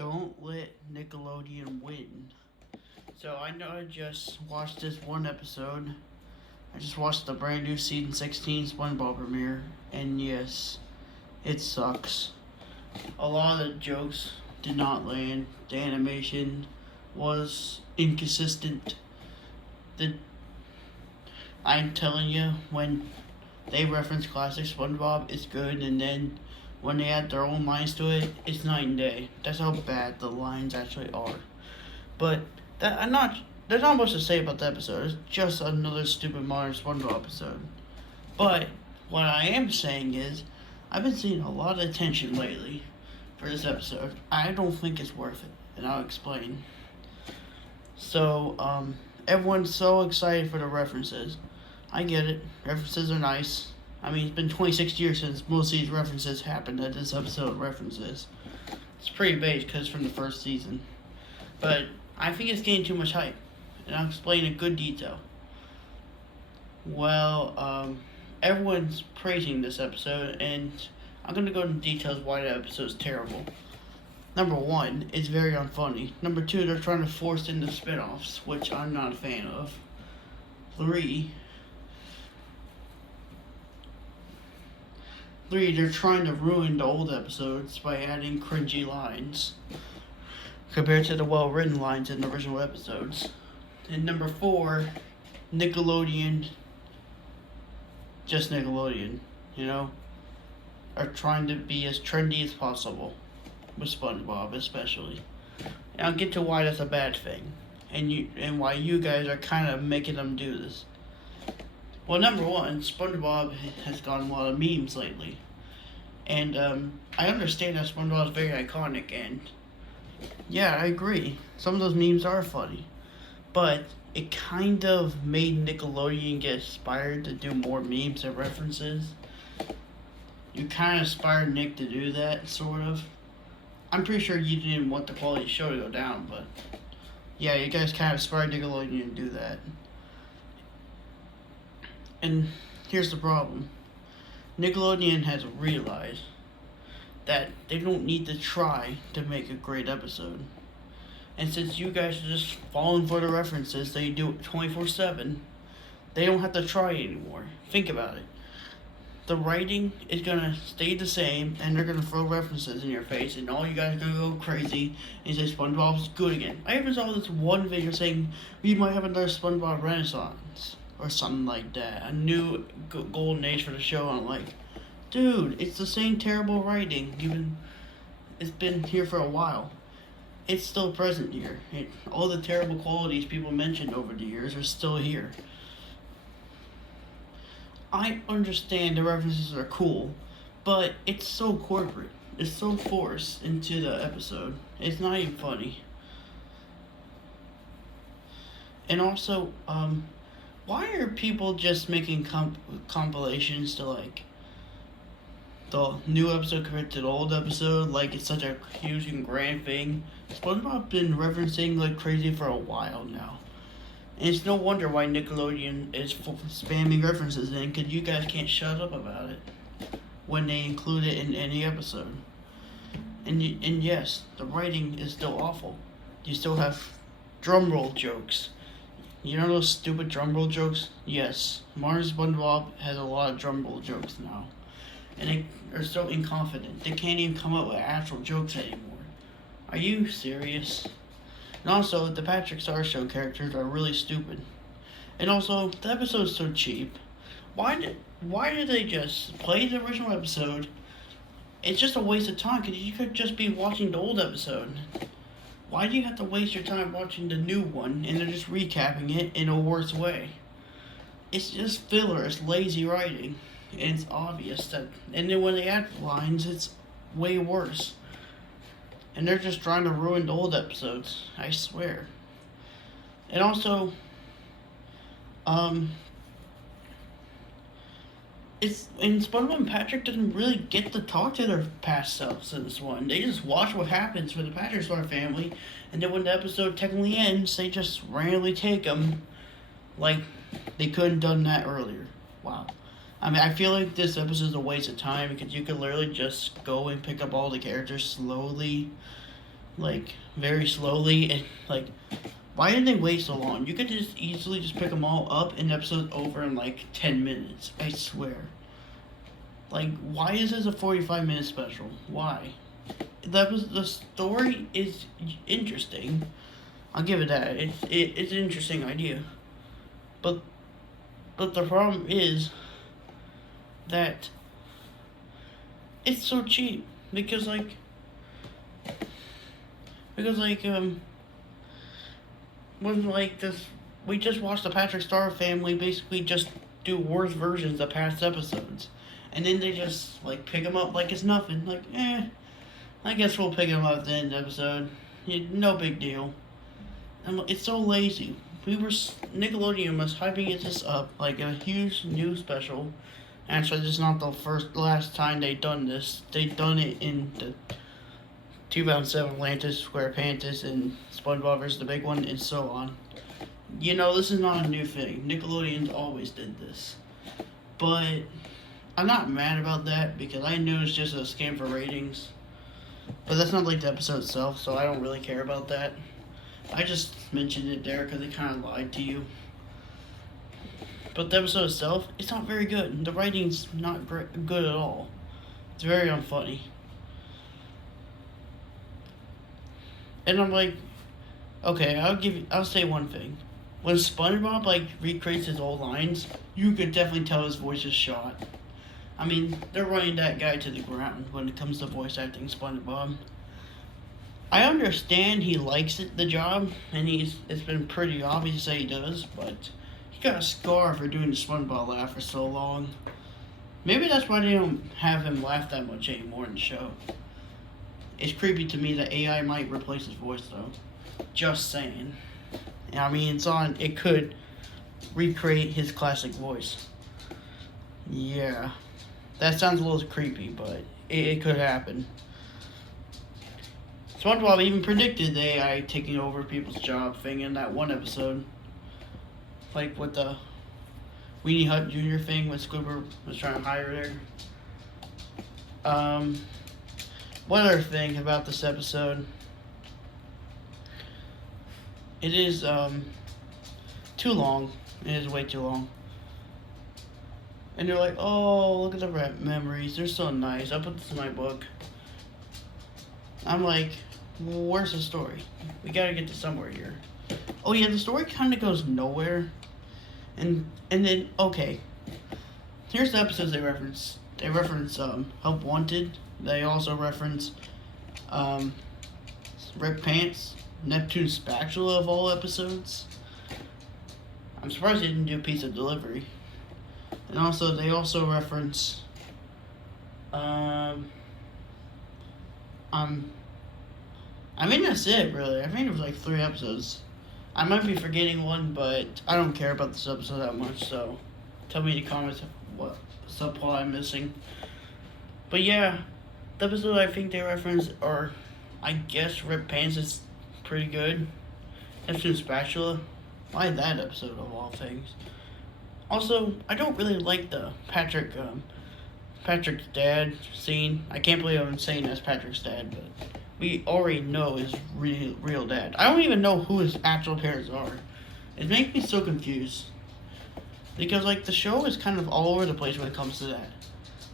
Don't let Nickelodeon win. So I know I just watched this one episode. I just watched the brand new season 16 SpongeBob premiere, and yes, it sucks. A lot of the jokes did not land. The animation was inconsistent. I'm telling you, when they reference classic SpongeBob, it's good, and then when they add their own lines to it, it's night and day. That's how bad the lines actually are. But there's not much to say about the episode. It's just another stupid modern SpongeBob episode. But what I am saying is, I've been seeing a lot of attention lately for this episode. I don't think it's worth it, and I'll explain. So, everyone's so excited for the references. I get it. References are nice. I mean, it's been 26 years since most of these references happened that this episode references. It's pretty base because it's from the first season. But I think it's getting too much hype. And I'll explain in good detail. Well, everyone's praising this episode, and I'm going to go into details why the episode's terrible. Number one, it's very unfunny. Number two, they're trying to force into spin-offs, which I'm not a fan of. Three, they're trying to ruin the old episodes by adding cringy lines compared to the well-written lines in the original episodes. And number four, Nickelodeon, just Nickelodeon, are trying to be as trendy as possible with SpongeBob especially. And I'll get to why that's a bad thing and why you guys are kind of making them do this. Well, number one, SpongeBob has gotten a lot of memes lately. And I understand that SpongeBob is very iconic, and yeah, I agree. Some of those memes are funny. But it kind of made Nickelodeon get inspired to do more memes and references. You kind of inspired Nick to do that, sort of. I'm pretty sure you didn't want the quality of the show to go down, but yeah, you guys kind of inspired Nickelodeon to do that. And here's the problem. Nickelodeon has realized that they don't need to try to make a great episode. And since you guys are just falling for the references, they do it 24/7, they don't have to try anymore. Think about it. The writing is going to stay the same, and they're going to throw references in your face, and all you guys are going to go crazy and say SpongeBob's good again. I even saw this one video saying we might have another SpongeBob Renaissance or something like that, a new golden age for the show. And I'm like, dude, it's the same terrible writing. It's been here for a while. It's still present here. All the terrible qualities people mentioned over the years are still here. I understand the references are cool, but it's so corporate. It's so forced into the episode. It's not even funny. And also, why are people just making compilations to like the new episode compared to the old episode? Like it's such a huge and grand thing. SpongeBob's been referencing like crazy for a while now. And it's no wonder why Nickelodeon is spamming references in, because you guys can't shut up about it when they include it in any episode. And yes, the writing is still awful. You still have drumroll jokes. You know those stupid drumroll jokes? Yes, modern SpongeBob has a lot of drumroll jokes now. And they are so inconfident. They can't even come up with actual jokes anymore. Are you serious? And also, the Patrick Star Show characters are really stupid. And also, the episode's so cheap. Why did they just play the original episode? It's just a waste of time, because you could just be watching the old episode. Why do you have to waste your time watching the new one and they're just recapping it in a worse way? It's just filler, it's lazy writing. And it's obvious that, and then when they add lines, it's way worse. And they're just trying to ruin the old episodes, I swear. And also, SpongeBob and Patrick didn't really get to talk to their past selves in this one. They just watch what happens for the Patrick Star family, and then when the episode technically ends, they just randomly take them, like they couldn't have done that earlier. Wow. I mean, I feel like this episode is a waste of time because you could literally just go and pick up all the characters slowly like very slowly, and like, why did they wait so long? You could just easily just pick them all up and the episode's over in like 10 minutes. I swear. Like, why is this a 45-minute special? Why? The story is interesting. I'll give it that. It's an interesting idea. But the problem is that it's so cheap because when like this, we just watched the Patrick Star family basically just do worse versions of past episodes, and then they just like pick them up like it's nothing. Like, I guess we'll pick them up at the end of the episode. No big deal. And it's so lazy. Nickelodeon was hyping this up like a huge new special. Actually, this is not the last time they've done this. They've done it in the 2007 Atlantis, SquarePants, and SpongeBob vs. the Big One, and so on. You know, this is not a new thing. Nickelodeon always did this. But I'm not mad about that because I knew it's just a scam for ratings. But that's not like the episode itself, so I don't really care about that. I just mentioned it there because they kind of lied to you. But the episode itself, it's not very good. The writing's not good at all. It's very unfunny. And I'm like, okay, I'll say one thing. When SpongeBob like recreates his old lines, you could definitely tell his voice is shot. I mean, they're running that guy to the ground when it comes to voice acting SpongeBob. I understand he likes the job, and it's been pretty obvious that he does, but he got a scar for doing the SpongeBob laugh for so long. Maybe that's why they don't have him laugh that much anymore in the show. It's creepy to me that AI might replace his voice, though. Just saying. I mean, it could recreate his classic voice. Yeah. That sounds a little creepy, but it could happen. SpongeBob even predicted the AI taking over people's job thing in that one episode. Like with the Weenie Hut Jr. thing when Squidward was trying to hire her. One other thing about this episode. It is too long. It is way too long. And they're like, oh, look at the memories. They're so nice. I put this in my book. I'm like, well, where's the story? We gotta get to somewhere here. Oh yeah, the story kind of goes nowhere. And then, okay. Here's the episodes they reference. They reference Help Wanted. They also reference Ripped Pants, Neptune's Spatula of all episodes. I'm surprised they didn't do Pizza Delivery. And also, they also reference I mean, that's it, really. I think it was like 3 episodes. I might be forgetting one, but I don't care about this episode that much, so tell me in the comments what subplot I'm missing. But yeah, the episode I think they reference, or I guess Ripped Pants, is pretty good. Neptune's Spatula. Why that episode of all things? Also, I don't really like the Patrick's dad scene. I can't believe I'm saying that's Patrick's dad, but we already know his real dad. I don't even know who his actual parents are. It makes me so confused. Because, like, the show is kind of all over the place when it comes to that.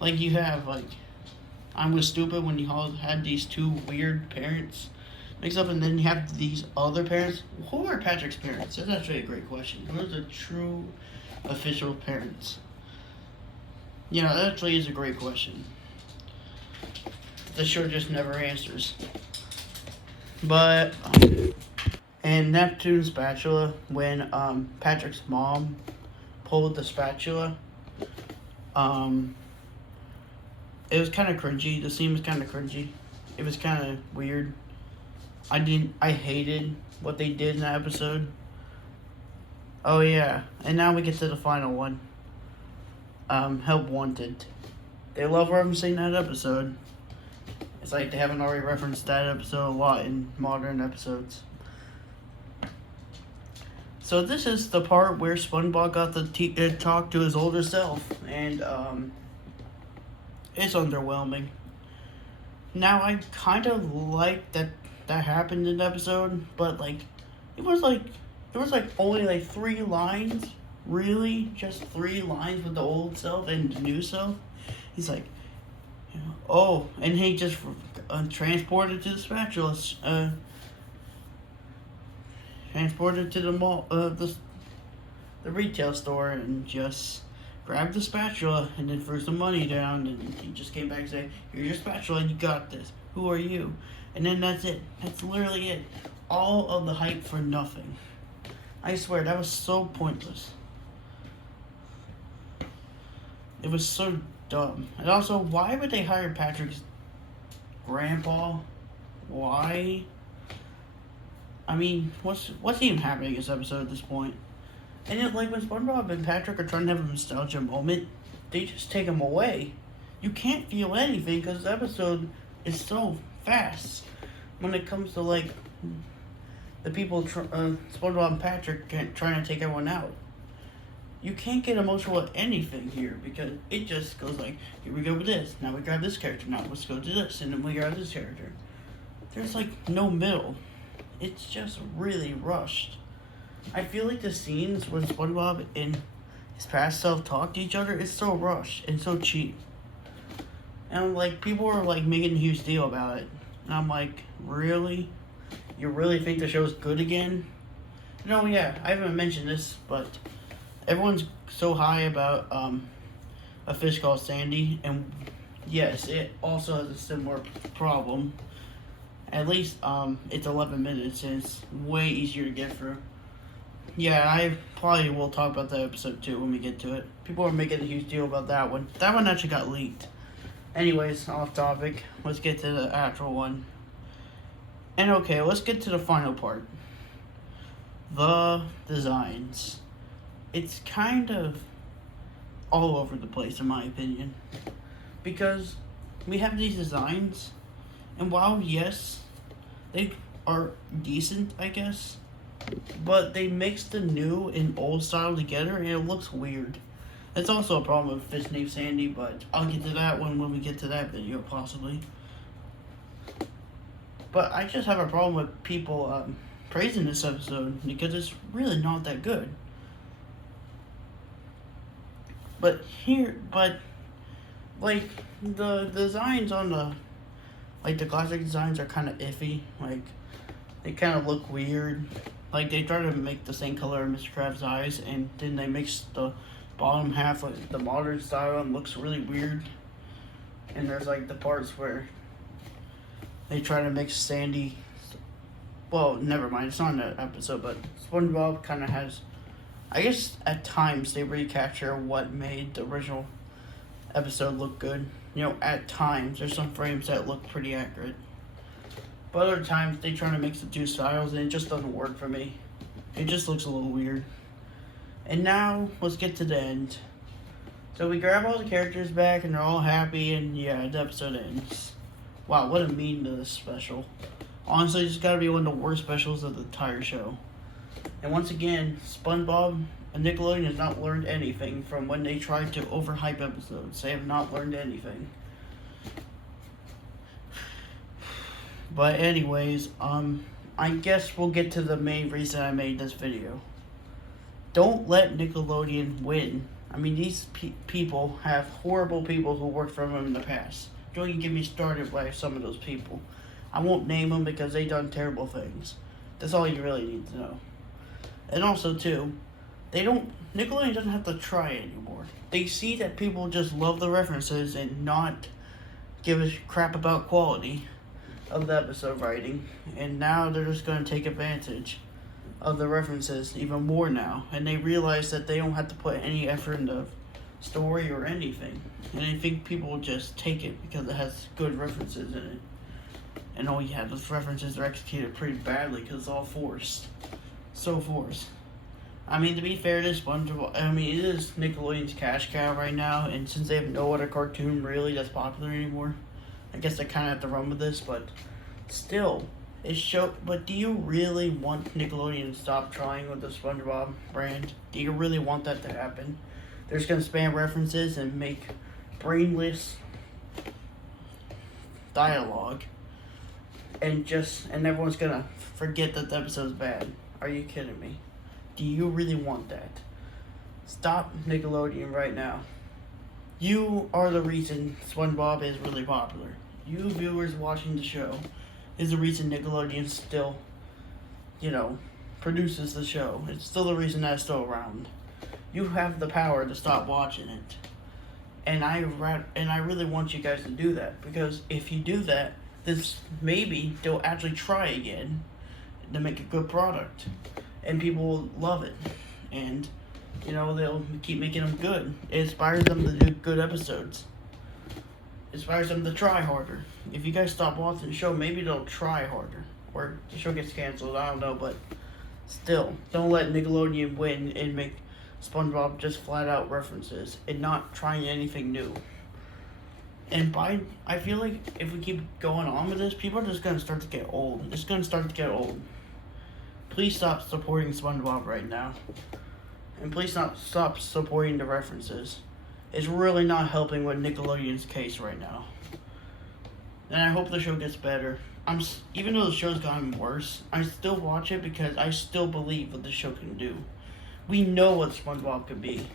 Like, you have, like, I'm Was Stupid when you had these 2 weird parents mixed up, and then you have these other parents. Who are Patrick's parents? That's actually a great question. Who are the true official parents? You know, that actually is a great question. The show just never answers. But in Neptune's Spatula, when Patrick's mom pulled the spatula, it was kind of cringy. The scene was kind of cringy. It was kind of weird. I hated what they did in that episode. Oh yeah, and now we get to the final one. Help Wanted. They love referencing that episode. It's like they haven't already referenced that episode a lot in modern episodes. So this is the part where SpongeBob got to talk to his older self, and it's underwhelming. Now I kind of like that that happened in the episode, but like it was like only like 3 lines, really, just 3 lines with the old self and the new self. He's like, oh, and he just transported to the spatula, transported to the mall, the retail store, and just grabbed the spatula and then threw some money down, and he just came back and said, here's your spatula and you got this. Who are you? And then that's it. That's literally it. All of the hype for nothing. I swear, that was so pointless. It was so dumb. And also, why would they hire Patrick's grandpa? Why? I mean, what's even happening in this episode at this point? And it's like when SpongeBob and Patrick are trying to have a nostalgia moment, they just take them away. You can't feel anything because the episode is so fast. When it comes to like the people, SpongeBob and Patrick trying to take everyone out, you can't get emotional at anything here because it just goes like, here we go with this. Now we grab this character. Now let's go to this, and then we grab this character. There's like no middle. It's just really rushed. I feel like the scenes when SpongeBob and his past self talk to each other is so rushed and so cheap. And like people are like making a huge deal about it. And I'm like, really? You really think the show's good again? No, yeah, I haven't mentioned this, but everyone's so high about A Fish Called Sandy, and yes, it also has a similar problem. At least it's 11 minutes and it's way easier to get through. Yeah, I probably will talk about that episode too when we get to it. People are making a huge deal about that one. That one actually got leaked. Anyways, off topic. Let's get to the actual one. And okay, let's get to the final part. The designs. It's kind of all over the place in my opinion. Because we have these designs, and while yes, they are decent, I guess, but they mix the new and old style together and it looks weird. That's also a problem with Fish Named Sandy, but I'll get to that one when we get to that video, possibly. But I just have a problem with people praising this episode because it's really not that good. But like the designs on the classic designs are kind of iffy. Like they kind of look weird. Like they try to make the same color of Mr. Krabs' eyes, and then they mix the bottom half like the modern style and looks really weird. And there's like the parts where they try to mix Sandy. Well, never mind. It's not in that episode, but SpongeBob kind of has. I guess at times they recapture what made the original episode look good. You know, at times there's some frames that look pretty accurate. But other times they try to mix the two styles and it just doesn't work for me. It just looks a little weird. And now let's get to the end. So we grab all the characters back and they're all happy, and yeah, the episode ends. Wow, what a mean to this special. Honestly, it's gotta be one of the worst specials of the entire show. And once again, SpongeBob and Nickelodeon has not learned anything from when they tried to overhype episodes. They have not learned anything. But anyways, I guess we'll get to the main reason I made this video. Don't let Nickelodeon win. I mean, these people have horrible people who worked for them in the past. Don't even get me started by some of those people. I won't name them because they done terrible things. That's all you really need to know. And also, too, Nickelodeon doesn't have to try anymore. They see that people just love the references and not give a crap about quality of the episode writing, and now they're just going to take advantage of the references even more now, and they realize that they don't have to put any effort into story or anything, and I think people will just take it because it has good references in it. And oh yeah, those references are executed pretty badly because it's all forced. So forced. I mean, to be fair to SpongeBob, I mean, it is Nickelodeon's cash cow right now, and since they have no other cartoon really that's popular anymore, I guess I kind of have to run with this, but still, but do you really want Nickelodeon to stop trying with the SpongeBob brand? Do you really want that to happen? They're just going to spam references and make brainless dialogue. and everyone's gonna forget that the episode's bad. Are you kidding me? Do you really want that? Stop Nickelodeon right now. You are the reason SpongeBob is really popular. You viewers watching the show is the reason Nickelodeon still, produces the show. It's still the reason that's still around. You have the power to stop watching it. And I really want you guys to do that, because if you do that, this maybe they'll actually try again to make a good product, and people will love it, and they'll keep making them good. It inspires them to do good episodes. It inspires them to try harder. If you guys stop watching the show, maybe they'll try harder, or the show gets canceled. I don't know, but still, don't let Nickelodeon win and make SpongeBob just flat out references and not trying anything new. And I feel like if we keep going on with this, people are just gonna start to get old. It's gonna start to get old. Please stop supporting SpongeBob right now, and please stop supporting the references. It's really not helping with Nickelodeon's case right now. And I hope the show gets better. Even though the show's gotten worse, I still watch it because I still believe what the show can do. We know what SpongeBob could be.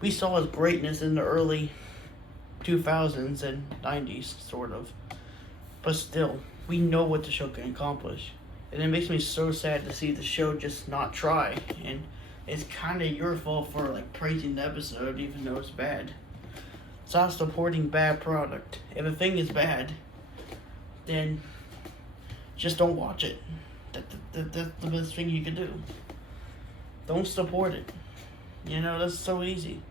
We saw his greatness in the early 2000s and 90s, sort of. But still, we know what the show can accomplish. And it makes me so sad to see the show just not try. And it's kind of your fault for praising the episode even though it's bad. Stop supporting bad product. If a thing is bad, then just don't watch it. That's the best thing you can do. Don't support it. That's so easy.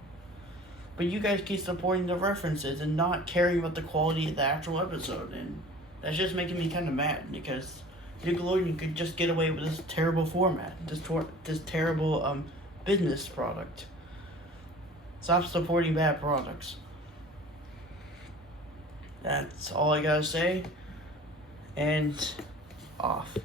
But you guys keep supporting the references and not caring about the quality of the actual episode. And that's just making me kind of mad, because Nickelodeon could just get away with this terrible format. This terrible business product. Stop supporting bad products. That's all I gotta say. And off.